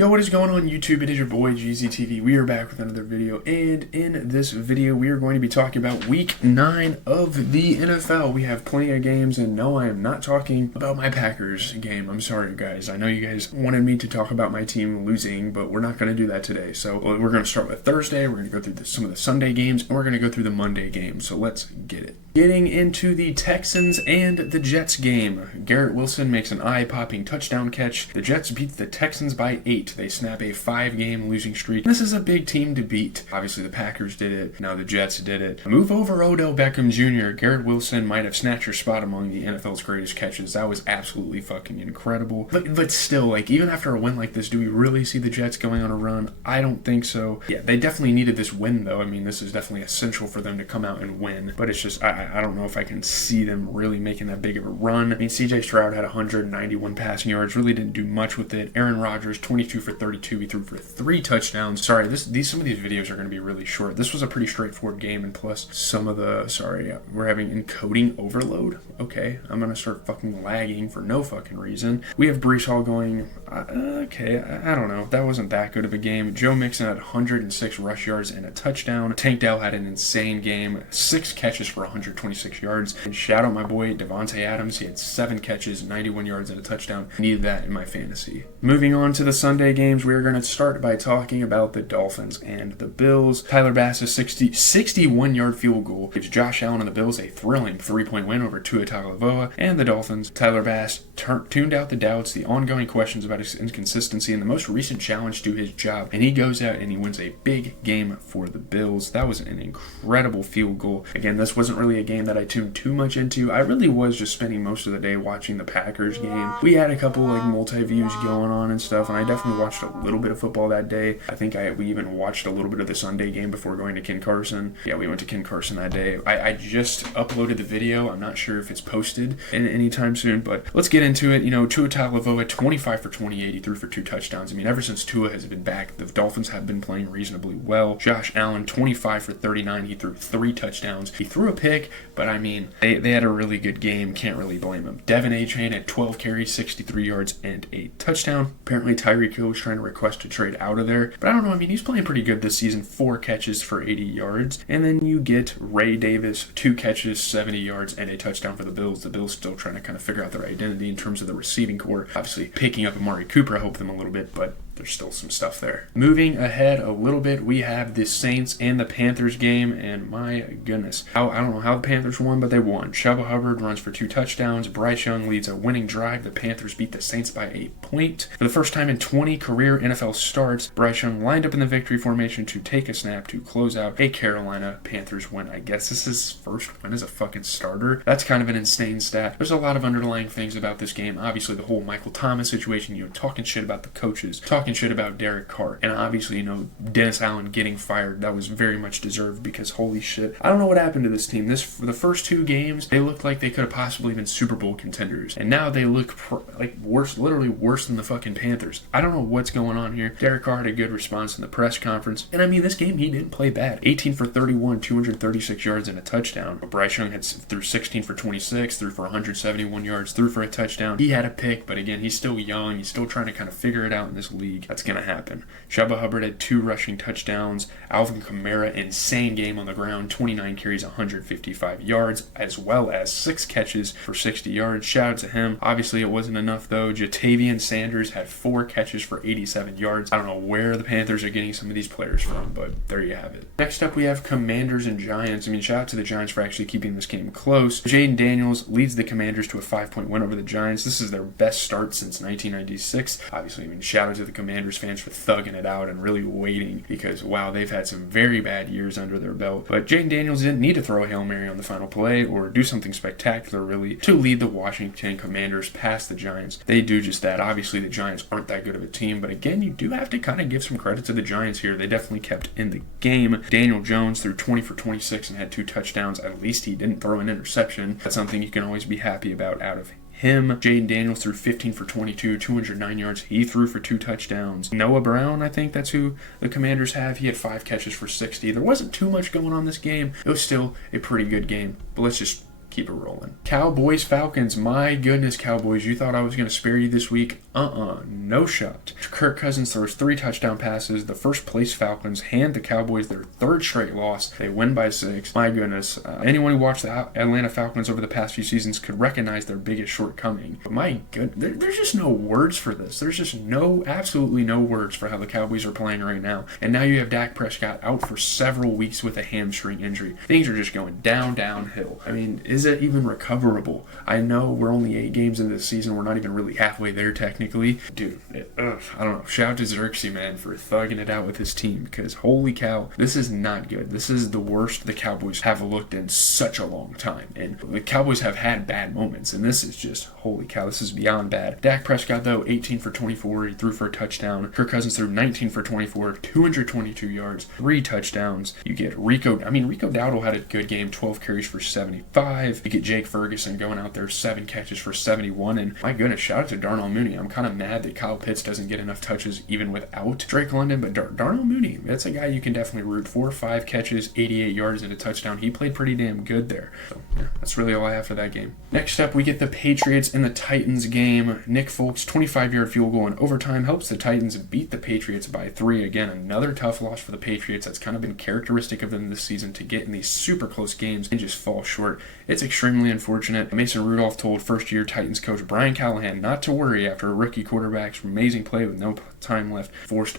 Yo, what is going on YouTube? It is your boy GZTV. We are back with another video, and in this video we are going to be talking about week 9 of the NFL. We have plenty of games, and no, I am not talking about my Packers game. I'm sorry guys. I know you guys wanted me to talk about my team losing, but we're not going to do that today. So we're going to start with Thursday, we're going to go through some of the Sunday games, and we're going to go through the Monday games. So let's get it. Getting into the Texans and the Jets game. Garrett Wilson makes an eye-popping touchdown catch. The Jets beat the Texans by 8. They snap a 5-game losing streak. This is a big team to beat. Obviously, the Packers did it. Now the Jets did it. Move over Odell Beckham Jr. Garrett Wilson might have snatched your spot among the NFL's greatest catches. That was absolutely fucking incredible. But still, like, even after a win like this, do we really see the Jets going on a run? I don't think so. Yeah, they definitely needed this win, though. I mean, this is definitely essential for them to come out and win. But it's just, I don't know if I can see them really making that big of a run. I mean, CJ Stroud had 191 passing yards, really didn't do much with it. Aaron Rodgers, 22 for 32. He threw for 3 touchdowns. Sorry, some of these videos are going to be really short. This was a pretty straightforward game, and plus some of the, we're having encoding overload. Okay, I'm going to start fucking lagging for no fucking reason. We have Breece Hall going, okay, I don't know. That wasn't that good of a game. Joe Mixon had 106 rush yards and a touchdown. Tank Dell had an insane game, 6 catches for 126 yards. And shout out my boy Devontae Adams. He had 7 catches, 91 yards, and a touchdown. Needed that in my fantasy. Moving on to the Sunday games, we are going to start by talking about the Dolphins and the Bills. Tyler Bass's 61-yard field goal gives Josh Allen and the Bills a thrilling 3-point win over Tua Tagovailoa and the Dolphins. Tyler Bass tuned out the doubts, the ongoing questions about his inconsistency, and the most recent challenge to his job, and he goes out and he wins a big game for the Bills. That was an incredible field goal. Again, this wasn't really a game that I tuned too much into. I really was just spending most of the day watching the Packers game. We had a couple like multi-views going on and stuff, and I definitely watched a little bit of football that day. I think we even watched a little bit of the Sunday game before going to Ken Carson. Yeah, we went to Ken Carson that day. I just uploaded the video. I'm not sure if it's posted anytime soon, but let's get into it. You know, Tua Tagovailoa, 25 for 28. He threw for 2 touchdowns. I mean, ever since Tua has been back, the Dolphins have been playing reasonably well. Josh Allen, 25 for 39. He threw 3 touchdowns. He threw a pick, but I mean, they had a really good game. Can't really blame him. Devin A-Chain had 12 carries, 63 yards, and a touchdown. Apparently, Tyreek Hill was trying to request a trade out of there, but I don't know. I mean, he's playing pretty good this season. 4 catches for 80 yards, and then you get Ray Davis, 2 catches, 70 yards, and a touchdown for the Bills. The Bills still trying to kind of figure out their identity in terms of the receiving core. Obviously, picking up Amari Cooper helped them a little bit, but there's still some stuff there. Moving ahead a little bit, we have the Saints and the Panthers game, and my goodness, I don't know how the Panthers won, but they won. Chuba Hubbard runs for 2 touchdowns. Bryce Young leads a winning drive. The Panthers beat the Saints by a point. For the first time in 20 career NFL starts, Bryce Young lined up in the victory formation to take a snap to close out a Carolina Panthers win. I guess this is his first win as a fucking starter. That's kind of an insane stat. There's a lot of underlying things about this game. Obviously, the whole Michael Thomas situation, you know, talking shit about the coaches, talking shit about Derek Carr, and obviously, you know, Dennis Allen getting fired. That was very much deserved because holy shit, I don't know what happened to this team. For the first 2 games, they looked like they could have possibly been Super Bowl contenders, and now they look like worse, literally worse than the fucking Panthers. I don't know what's going on here. Derek Carr had a good response in the press conference, and I mean, this game he didn't play bad. 18 for 31, 236 yards and a touchdown. Bryce Young threw 16 for 26, threw for 171 yards, threw for a touchdown. He had a pick, but again, he's still young. He's still trying to kind of figure it out in this league. That's going to happen. Chuba Hubbard had 2 rushing touchdowns. Alvin Kamara, insane game on the ground, 29 carries, 155 yards, as well as 6 catches for 60 yards. Shout out to him. Obviously, it wasn't enough, though. Jatavian Sanders had 4 catches for 87 yards. I don't know where the Panthers are getting some of these players from, but there you have it. Next up, we have Commanders and Giants. I mean, shout out to the Giants for actually keeping this game close. Jaden Daniels leads the Commanders to a 5-point win over the Giants. This is their best start since 1996. Obviously, I mean, shout out to the Commanders fans for thugging it out and really waiting because, wow, they've had some very bad years under their belt. But Jaden Daniels didn't need to throw a Hail Mary on the final play or do something spectacular, really, to lead the Washington Commanders past the Giants. They do just that. Obviously, the Giants aren't that good of a team, but again, you do have to kind of give some credit to the Giants here. They definitely kept in the game. Daniel Jones threw 20 for 26 and had 2 touchdowns. At least he didn't throw an interception. That's something you can always be happy about out of him. Jaden Daniels threw 15 for 22, 209 yards. He threw for 2 touchdowns. Noah Brown, I think that's who the Commanders have. He had 5 catches for 60. There wasn't too much going on this game. It was still a pretty good game. But let's just keep it rolling. Cowboys, Falcons. My goodness, Cowboys, you thought I was going to spare you this week? No shot. Kirk Cousins throws 3 touchdown passes. The first place Falcons hand the Cowboys their 3rd straight loss. They win by 6. My goodness. Anyone who watched the Atlanta Falcons over the past few seasons could recognize their biggest shortcoming. But my goodness, there's just no words for this. There's just absolutely no words for how the Cowboys are playing right now. And now you have Dak Prescott out for several weeks with a hamstring injury. Things are just going downhill. I mean, is it even recoverable? I know we're only 8 games into this season. We're not even really halfway there technically. Dude, I don't know. Shout out to Xerxes, man, for thugging it out with his team, because holy cow, this is not good. This is the worst the Cowboys have looked in such a long time. And the Cowboys have had bad moments, and this is just, holy cow, this is beyond bad. Dak Prescott, though, 18 for 24. He threw for a touchdown. Kirk Cousins threw 19 for 24, 222 yards, 3 touchdowns. You get Rico Dowdle had a good game, 12 carries for 75. You get Jake Ferguson going out there, 7 catches for 71. And my goodness, shout out to Darnell Mooney. I'm kind of mad that Kyle Pitts doesn't get enough touches even without Drake London, but Darnell Mooney, that's a guy you can definitely root for. 5 catches, 88 yards, and a touchdown. He played pretty damn good there. So, yeah, that's really all I have for that game. Next up, we get the Patriots and the Titans game. Nick Folk's 25-yard field goal in overtime helps the Titans beat the Patriots by 3. Again, another tough loss for the Patriots. That's kind of been characteristic of them this season, to get in these super close games and just fall short. It's extremely unfortunate. Mason Rudolph told first-year Titans coach Brian Callahan not to worry after a rookie quarterback's amazing play with no time left force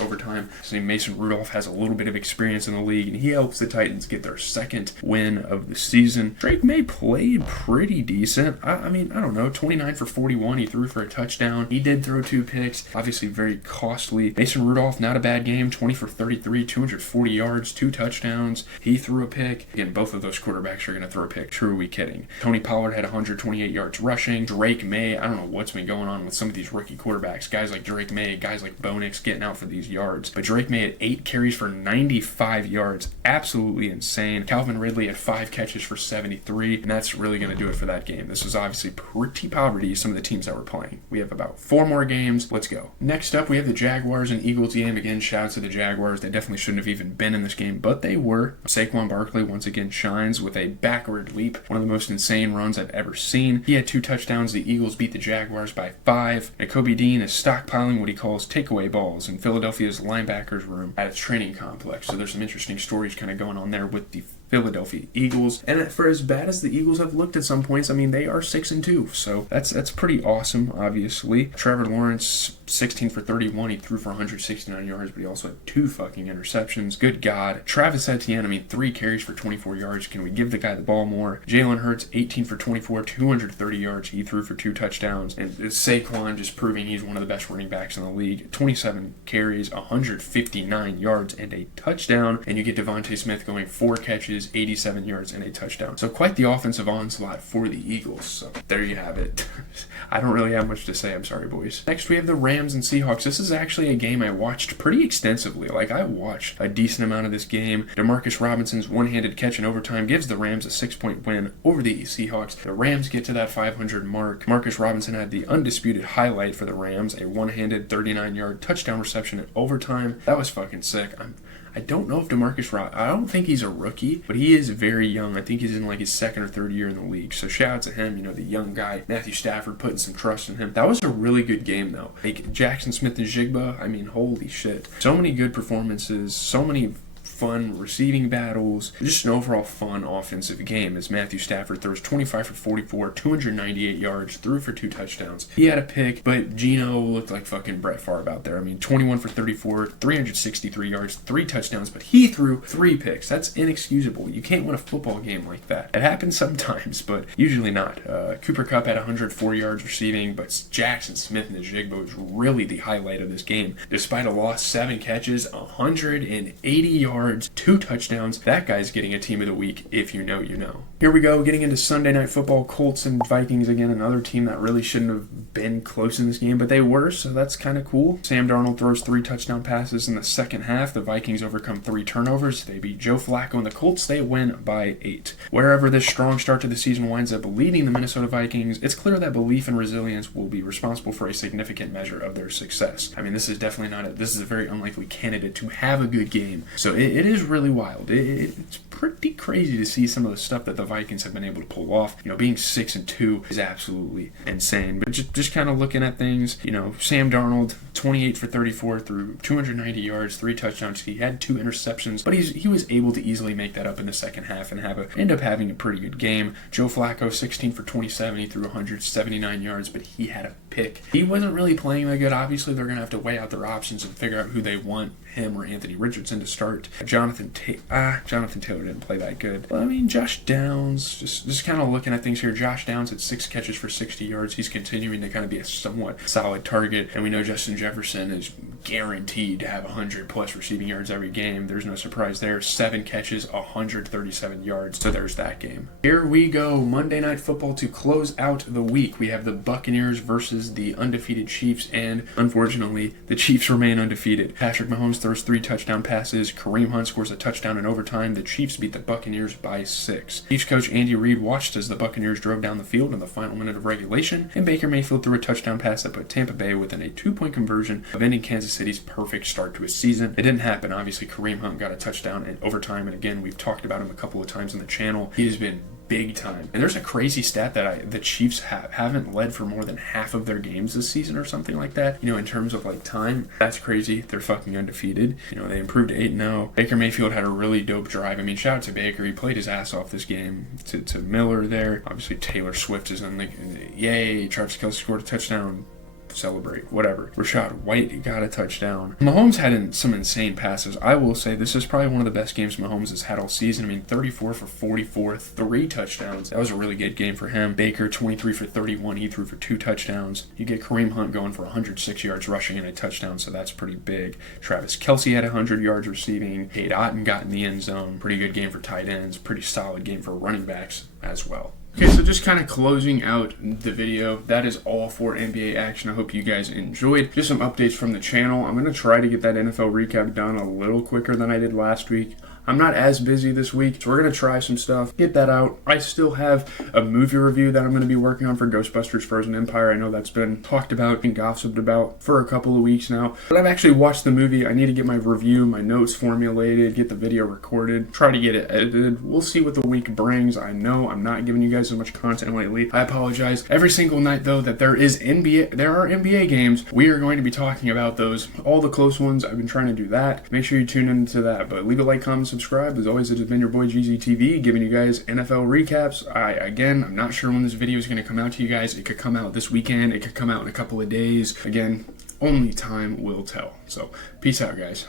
overtime. So Mason Rudolph has a little bit of experience in the league, and he helps the Titans get their 2nd win of the season. Drake May played pretty decent. I mean, I don't know, 29 for 41. He threw for a touchdown. He did throw 2 picks. Obviously very costly. Mason Rudolph, not a bad game, 20 for 33, 240 yards, 2 touchdowns. He threw a pick. Again, both of those quarterbacks are going to throw a pick. True, are we kidding? Tony Pollard had 128 yards rushing. Drake May, I don't know what's been going on with some of these rookie quarterbacks. Guys like Drake May, guys like Bo Nix getting out for these yards. But Drake May had 8 carries for 95 yards. Absolutely insane. Calvin Ridley had 5 catches for 73, and that's really going to do it for that game. This was obviously pretty poverty, some of the teams that were playing. We have about 4 more games. Let's go. Next up, we have the Jaguars and Eagles game. Again, shout out to the Jaguars. They definitely shouldn't have even been in this game, but they were. Saquon Barkley once again shines with a backward leap. One of the most insane runs I've ever seen. He had 2 touchdowns. The Eagles beat the Jaguars by 5. And Kobe Dean is stockpiling what he calls takeaway balls in Philadelphia's linebackers room at its training complex. So there's some interesting stories kind of going on there with the Philadelphia Eagles. And for as bad as the Eagles have looked at some points, I mean, they are 6-2. So that's pretty awesome, obviously. Trevor Lawrence, 16 for 31. He threw for 169 yards, but he also had 2 fucking interceptions. Good God. Travis Etienne, I mean, 3 carries for 24 yards. Can we give the guy the ball more? Jalen Hurts, 18 for 24, 230 yards. He threw for 2 touchdowns. And Saquon just proving he's one of the best running backs in the league. 27 carries, 159 yards, and a touchdown. And you get Devontae Smith going 4 catches, 87 yards, and a touchdown. So quite the offensive onslaught for the Eagles. So there you have it. I don't really have much to say. I'm sorry, boys. Next, we have the Rams and Seahawks. This is actually a game I watched pretty extensively. Like, I watched a decent amount of this game. Demarcus Robinson's one-handed catch in overtime gives the Rams a 6-point win over the Seahawks. The Rams get to that 500 mark. Marcus Robinson had the undisputed highlight for the Rams, a one-handed 39-yard touchdown reception in overtime. That was fucking sick. I don't know if I don't think he's a rookie, but he is very young. I think he's in like his 2nd or 3rd year in the league. So shout out to him, the young guy. Matthew Stafford putting some trust in him. That was a really good game, though. Like Jackson Smith and Jigba, I mean, holy shit. So many good performances, so many fun receiving battles, just an overall fun offensive game as Matthew Stafford throws 25 for 44, 298 yards, threw for 2 touchdowns. He had a pick, but Geno looked like fucking Brett Favre out there. I mean, 21 for 34, 363 yards, 3 touchdowns, but he threw 3 picks. That's inexcusable. You can't win a football game like that. It happens sometimes, but usually not. Cooper Kupp had 104 yards receiving, but Jackson Smith and the Jigba was really the highlight of this game. Despite a loss, 7 catches, 180 yards, 2 touchdowns. That guy's getting a team of the week, if you know, you know. Here we go, getting into Sunday Night Football. Colts and Vikings again, another team that really shouldn't have been close in this game, but they were, so that's kind of cool. Sam Darnold throws 3 touchdown passes in the second half. The Vikings overcome 3 turnovers. They beat Joe Flacco and the Colts. They win by 8. Wherever this strong start to the season winds up leading the Minnesota Vikings, it's clear that belief and resilience will be responsible for a significant measure of their success. I mean, this is definitely not this is a very unlikely candidate to have a good game. So it it is really wild. It's pretty crazy to see some of the stuff that the Vikings have been able to pull off. Being 6-2 is absolutely insane. But just kind of looking at things, Sam Darnold, 28 for 34 through 290 yards, 3 touchdowns. He had 2 interceptions, but he was able to easily make that up in the second half and end up having a pretty good game. Joe Flacco, 16 for 27, he threw 179 yards, but he had a pick. He wasn't really playing that good. Obviously, they're going to have to weigh out their options and figure out who they want, him or Anthony Richardson, to start. Jonathan Taylor didn't play that good. But, Josh Downs, just kind of looking at things here. Josh Downs had 6 catches for 60 yards. He's continuing to kind of be a somewhat solid target, and we know Justin Jefferson is guaranteed to have 100-plus receiving yards every game. There's no surprise there. 7 catches, 137 yards. So there's that game. Here we go. Monday Night Football to close out the week. We have the Buccaneers versus the undefeated Chiefs, and unfortunately, the Chiefs remain undefeated. Patrick Mahomes throws 3 touchdown passes. Kareem Hunt scores a touchdown in overtime. The Chiefs beat the Buccaneers by 6. Chiefs coach Andy Reid watched as the Buccaneers drove down the field in the final minute of regulation, and Baker Mayfield threw a touchdown pass that put Tampa Bay within a 2-point conversion of ending Kansas City's perfect start to a season. It didn't happen. Obviously, Kareem Hunt got a touchdown in overtime, and again, we've talked about him a couple of times on the channel. He has been big time. And there's a crazy stat that the Chiefs haven't led for more than half of their games this season or something like that. In terms of time. That's crazy. They're fucking undefeated. They improved to 8-0. Baker Mayfield had a really dope drive. Shout out to Baker. He played his ass off this game. To Miller there. Obviously Taylor Swift is in yay. Travis Kelce scored a touchdown. Celebrate, whatever. Rashad White got a touchdown. Mahomes had some insane passes. I will say this is probably one of the best games Mahomes has had all season. 34 for 44, 3 touchdowns. That was a really good game for him. Baker, 23 for 31. He threw for 2 touchdowns. You get Kareem Hunt going for 106 yards rushing and a touchdown, so that's pretty big. Travis Kelce had 100 yards receiving. Cade Otton got in the end zone. Pretty good game for tight ends. Pretty solid game for running backs as well. Okay, so just kind of closing out the video, that is all for NBA action. I hope you guys enjoyed. Just some updates from the channel. I'm going to try to get that NFL recap done a little quicker than I did last week. I'm not as busy this week, so we're going to try some stuff, get that out. I still have a movie review that I'm going to be working on for Ghostbusters Frozen Empire. I know that's been talked about and gossiped about for a couple of weeks now, but I've actually watched the movie. I need to get my review, my notes formulated, get the video recorded, try to get it edited. We'll see what the week brings. I know I'm not giving you guys so much content lately. I apologize. Every single night, though, that there are NBA games, we are going to be talking about those. All the close ones, I've been trying to do that. Make sure you tune into that, but leave a like, comment, subscribe. As always, it has been your boy GZTV giving you guys NFL recaps. I'm not sure when this video is going to come out to you guys. It could come out this weekend. It could come out in a couple of days. Again, only time will tell. So, peace out, guys.